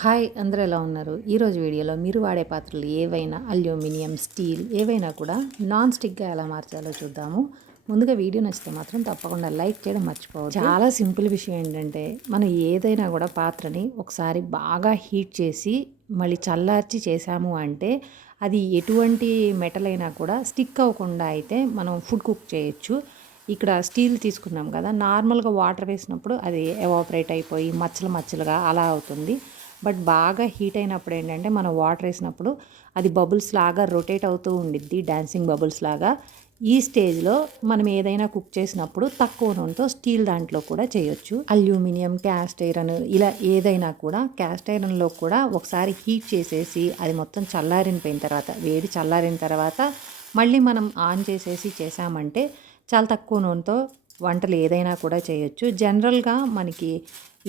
Hi అందరూ ఎలా ఉన్నారు? ఈరోజు వీడియోలో మీరు వాడే పాత్రలు ఏవైనా అల్యూమినియం, స్టీల్ ఏవైనా కూడా నాన్ స్టిక్గా ఎలా మార్చాలో చూద్దాము. ముందుగా వీడియో నచ్చితే మాత్రం తప్పకుండా లైక్ చేయడం మర్చిపోవద్దు. చాలా సింపుల్ విషయం ఏంటంటే మనం ఏదైనా కూడా పాత్రని ఒకసారి బాగా హీట్ చేసి మళ్ళీ చల్లార్చి చేసాము అంటే అది ఎటువంటి మెటల్ అయినా కూడా స్టిక్ అవ్వకుండా అయితే మనం ఫుడ్ కుక్ చేయొచ్చు. ఇక్కడ స్టీల్ తీసుకున్నాం కదా, నార్మల్గా వాటర్ వేసినప్పుడు అది ఎవాపరేట్ అయిపోయి మచ్చలు మచ్చలుగా అలా అవుతుంది. బట్ బాగా హీట్ అయినప్పుడు ఏంటంటే మనం వాటర్ వేసినప్పుడు అది బబుల్స్ లాగా రొటేట్ అవుతూ ఉండిద్ది, డాన్సింగ్ బబుల్స్ లాగా. ఈ స్టేజ్లో మనం ఏదైనా కుక్ చేసినప్పుడు తక్కువ నూనెతో స్టీల్ దాంట్లో కూడా చేయొచ్చు. అల్యూమినియం, క్యాస్ట్ ఐరన్ ఇలా ఏదైనా కూడా క్యాస్ట్ ఐరన్లో కూడా ఒకసారి హీట్ చేసేసి అది మొత్తం చల్లారిపోయిన తర్వాత, వేడి చల్లారిన తర్వాత మళ్ళీ మనం ఆన్ చేసేసి చేసామంటే చాలా తక్కువ నూనెతో వంటలు ఏదైనా కూడా చేయొచ్చు. జనరల్గా మనకి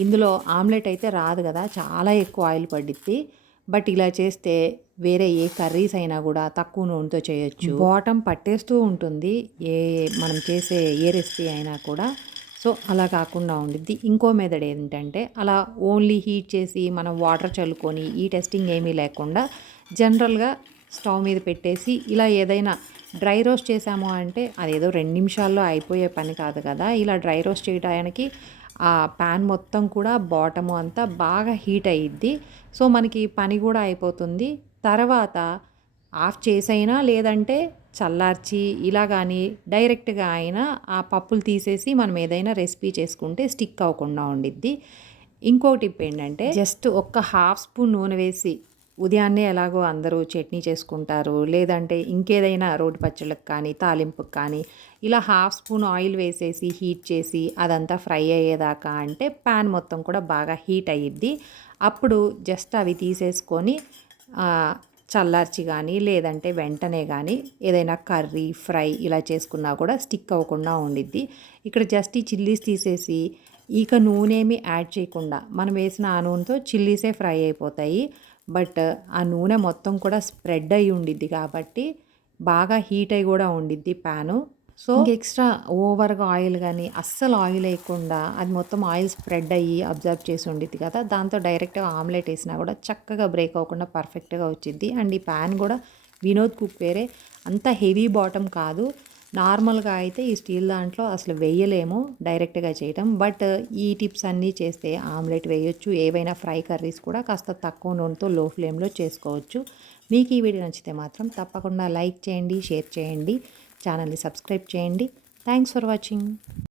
ఇందులో ఆమ్లెట్ అయితే రాదు కదా, చాలా ఎక్కువ ఆయిల్ పడిద్ది. బట్ ఇలా చేస్తే వేరే ఏ కర్రీస్ అయినా కూడా తక్కువ నూనెతో చేయొచ్చు. బాటమ్ పట్టేస్తూ ఉంటుంది మనం చేసే ఏ రెసిపీ అయినా కూడా. సో అలా కాకుండా ఉండిద్ది. ఇంకో మెథడ్ ఏంటంటే అలా ఓన్లీ హీట్ చేసి మనం వాటర్ చల్లుకొని ఈ టెస్టింగ్ ఏమీ లేకుండా జనరల్గా స్టవ్ మీద పెట్టేసి ఇలా ఏదైనా డ్రై రోస్ట్ చేసాము అంటే అదేదో 2 నిమిషాల్లో అయిపోయే పని కాదు కదా. ఇలా డ్రై రోస్ట్ చేయడానికి ఆ ప్యాన్ మొత్తం కూడా బాటము అంతా బాగా హీట్ అయ్యిద్ది. సో మనకి పని కూడా అయిపోతుంది. తర్వాత ఆఫ్ చేసైనా లేదంటే చల్లార్చి ఇలా కానీ డైరెక్ట్గా అయినా ఆ పప్పులు తీసేసి మనం ఏదైనా రెసిపీ చేసుకుంటే స్టిక్ అవ్వకుండా ఉండిద్ది. ఇంకో టిప్ ఏంటంటే జస్ట్ ఒక్క హాఫ్ స్పూన్ నూనె వేసి, ఉదయాన్నే ఎలాగో అందరూ చట్నీ చేసుకుంటారు, లేదంటే ఇంకేదైనా రోటి పచ్చళ్ళకి కానీ తాలింపుకి కానీ ఇలా హాఫ్ స్పూన్ ఆయిల్ వేసేసి హీట్ చేసి అదంతా ఫ్రై అయ్యేదాకా అంటే ప్యాన్ మొత్తం కూడా బాగా హీట్ అయ్యిద్ది. అప్పుడు జస్ట్ అవి తీసేసుకొని చల్లార్చి కానీ లేదంటే వెంటనే కానీ ఏదైనా కర్రీ, ఫ్రై ఇలా చేసుకున్నా కూడా స్టిక్ అవ్వకుండా ఉండిద్ది. ఇక్కడ జస్ట్ ఈ చిల్లీస్ తీసేసి ఇక నూనెమి యాడ్ చేయకుండా మనం వేసిన ఆ నూనెతో చిల్లీసే ఫ్రై అయిపోతాయి. బట్ ఆ నూనె మొత్తం కూడా స్ప్రెడ్ అయ్యి ఉండిద్ది కాబట్టి బాగా హీట్ అయ్యి కూడా ఉండిద్ది ప్యాను. సో ఎక్స్ట్రా ఓవర్గా ఆయిల్ కానీ అస్సలు ఆయిల్ వేయకుండా అది మొత్తం ఆయిల్ స్ప్రెడ్ అయ్యి అబ్జర్వ్ చేసి ఉండిద్ది కదా, దాంతో డైరెక్ట్గా ఆమ్లెట్ వేసినా కూడా చక్కగా బ్రేక్ అవ్వకుండా పర్ఫెక్ట్గా వచ్చిద్ది. అండ్ ఈ ప్యాన్ కూడా వినోద్ కుక్ వేరే అంత హెవీ బాటమ్ కాదు. నార్మల్గా అయితే ఈ స్టీల్ దాంట్లో అసలు వేయలేము డైరెక్ట్గా చేయటం. బట్ ఈ టిప్స్ అన్నీ చేస్తే ఆమ్లెట్ వేయొచ్చు, ఏవైనా ఫ్రై కర్రీస్ కూడా కాస్త తక్కువ నూనెతో లో ఫ్లేమ్లో చేసుకోవచ్చు. మీకు ఈ వీడియో నచ్చితే మాత్రం తప్పకుండా లైక్ చేయండి, షేర్ చేయండి, ఛానల్ని సబ్స్క్రైబ్ చేయండి. Thanks for watching.